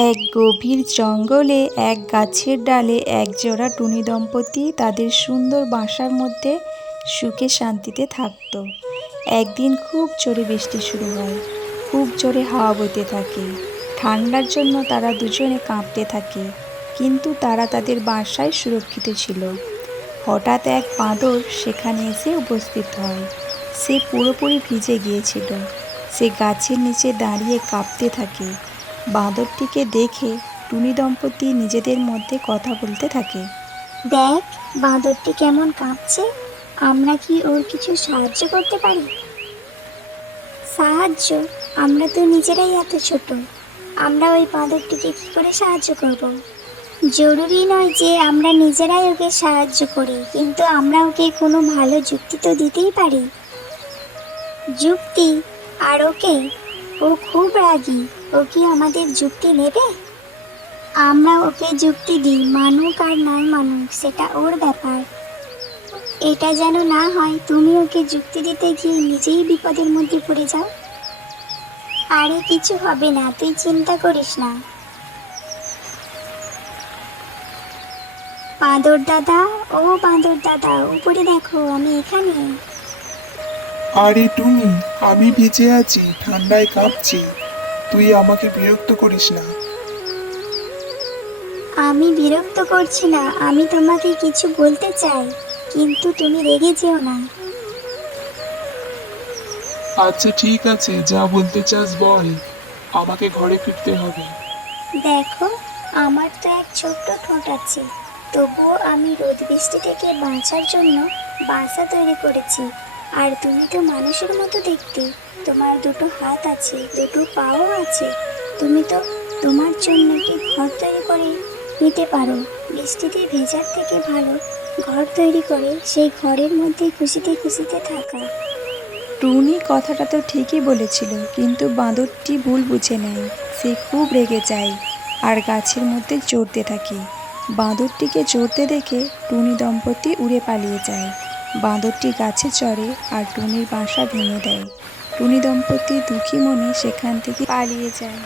এক গভীর জঙ্গলে এক গাছের ডালে একজোড়া টুনি দম্পতি তাদের সুন্দর বাসার মধ্যে সুখে শান্তিতে থাকত। একদিন খুব জোরে বৃষ্টি শুরু হয়, খুব জোরে হাওয়া বইতে থাকে। ঠান্ডার জন্য তারা দুজনে কাঁপতে থাকে, কিন্তু তারা তাদের বাসায় সুরক্ষিত ছিল। হঠাৎ এক বাঁদর সেখানে এসে উপস্থিত হয়। সে পুরোপুরি ভিজে গিয়েছিল। সে গাছের নিচে দাঁড়িয়ে কাঁপতে থাকে। বাঁদরটিকে দেখে টুনি দম্পতি নিজেদের মধ্যে কথা বলতে থাকে। দেখ, বাঁদরটি কেমন কাঁপছে। আমরা কি ওর কিছু সাহায্য করতে পারি? সাহায্য? আমরা তো নিজেরাই এত ছোট, আমরা ওই বাঁদরটিকে কি করে সাহায্য করব? জরুরি নয় যে আমরা নিজেরাই ওকে সাহায্য করি, কিন্তু আমরা ওকে কোনো ভালো যুক্তি তো দিতেই পারি। যুক্তি? আর ওকে? ও খুব রাগী, ও কি আমাদের যুক্তি নেবে? আমরা ওকে যুক্তি দিই, মানুক আর নাই মানুক সেটা ওর ব্যাপার। এটা যেন না হয় তুমি ওকে যুক্তি দিতে গিয়ে নিজেই বিপদের মধ্যে পড়ে যাও। আরে কিছু হবে না, তুই চিন্তা করিস না। বাঁদর দাদা, ও বাঁদর দাদা, উপরে দেখো, আমি এখানে। আরে টুনি, আমি ভিজে আছি, ঠান্ডায় কাঁপছি। তুই আমাকে বিরক্ত করিস না। আমি বিরক্ত করছি না, আমি তোমাকে কিছু বলতে চাই, কিন্তু তুমি রেগে যেও না। আচ্ছা ঠিক আছে, যা বলতে চাস বল। আমাকে ঘরে ফিরতে হবে। দেখো, আমার তো এক ছোট্ট ঠোঁট আছে, তবুও আমি রোদ বৃষ্টি থেকে বাঁচার জন্য বাসা তৈরি করেছি। আর তুমি তো মানুষের মতো দেখতে, তোমার দুটো হাত আছে, দুটো পাও আছে। তুমি তো তোমার জন্য একটি ঘর তৈরি করে নিতে পারো। বৃষ্টিতে ভেজার থেকে ভালো ঘর তৈরি করে সেই ঘরের মধ্যে খুশিতে খুশিতে থাকা। টুনি কথাটা তো ঠিকই বলেছিল, কিন্তু বাঁদরটি ভুল বুঝে নেয়। সে খুব রেগে যায় আর গাছের মধ্যে চড়তে থাকে। বাঁদরটিকে চড়তে দেখে টুনি দম্পতি উড়ে পালিয়ে যায়। বাঁদরটি গাছে চড়ে আর টুনির বাসা ভেঙে দেয়। টুনি দম্পতি দুঃখী মনে সেখান থেকে পালিয়ে যায়।